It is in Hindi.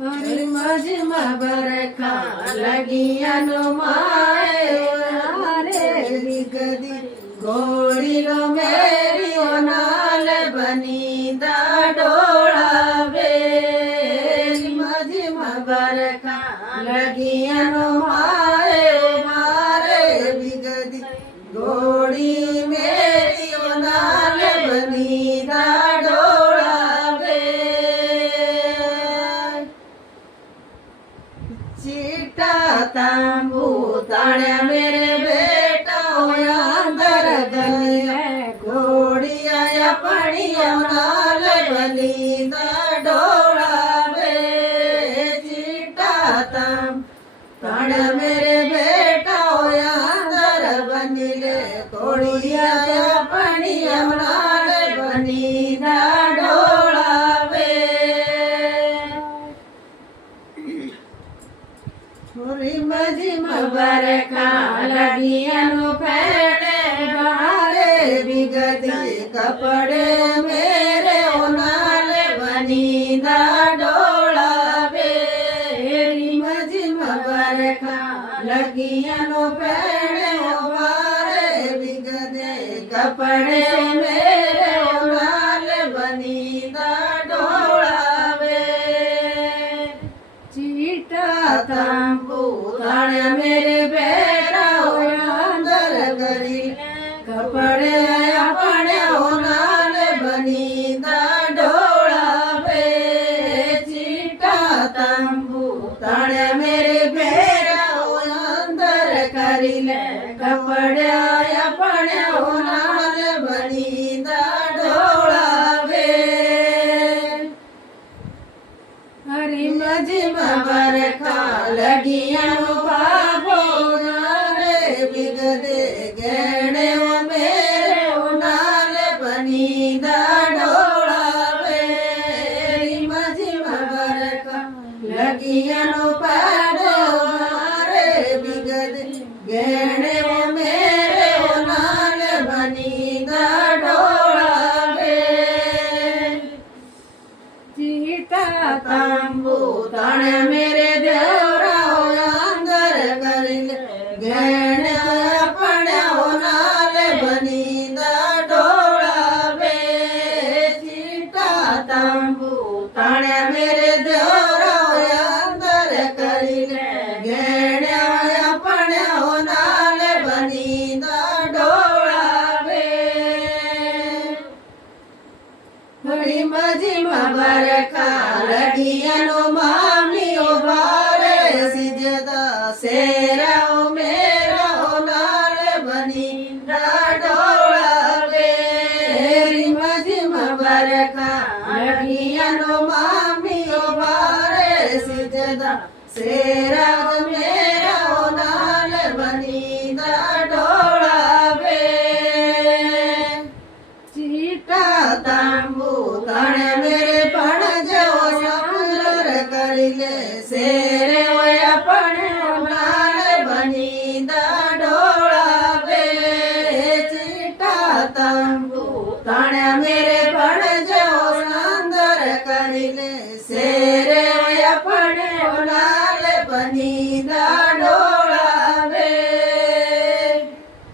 हरी मजमा बरखा लगिया नो माए रे बिगदी घोड़ी नो मेरी नाल बनी दा डोला वे मजमा बरखा लगिया नो माए मारे बिगदी घोड़ी मेरी नाल बनी दा डोला वे चीटा तांबू ताण्या मेरे बेटा अंदर गलिया घोड़िया पड़िया नाल बनी दा डोला वे चीटा ताण्या मेरे बेटा अंदर बनी ले घोड़िया पड़िया नाल बनी दा डोला वे मजमा बरखा लगिया नो पैड़े बारे बिगदी कपड़े मेरे नाल बनी दा डोला बेरी मजमा बरखा लगिया नो पैड़े बारे बिगदे कपड़े मेरे नाल बनी दा डोला वे चीटा तांबू ताण्या मेरे बेटा अंदर गरी कपड़े अपने नाल बनी दा डोला वे चीटा तांबू ताण्या मेरे बेटा अंदर करी ले कपड़े अपने नाल बनी दा डोला वे हरी मजमा बरखा लगिया नो बाबो रे बिगदे गहने मेरे नाल बनी दा डोला वे मजमा बरखा लगिया नो पाडो रे बिगदे गहने मेरे नाल बनी दा डोला वे चीटा तांबू ताण्या मेरे देवरा अंदर करिल गहने अपने नाल बनी दा डोला वे चीटा तांबू ताण्या मेरे देवरा अंदर करिल गहने अपने नाल बनी दा डोला वे हरी मजमा बरखा लगिया नो मामी ओ बारे सिजदा सेरा ओ मेरा ओ नाल बनी दा डोला वे हरी मजमा बरखा लगिया नो मामी ओ बारे सिजदा सेरा ओ मेरा ओ नाल बनी दा डोला वे चीटा तांबू ताण्या मेरे पण जो सुंदर करिले सेरे अपने नाल बनी दा डोला वे चीटा तांबू ताण्या मेरे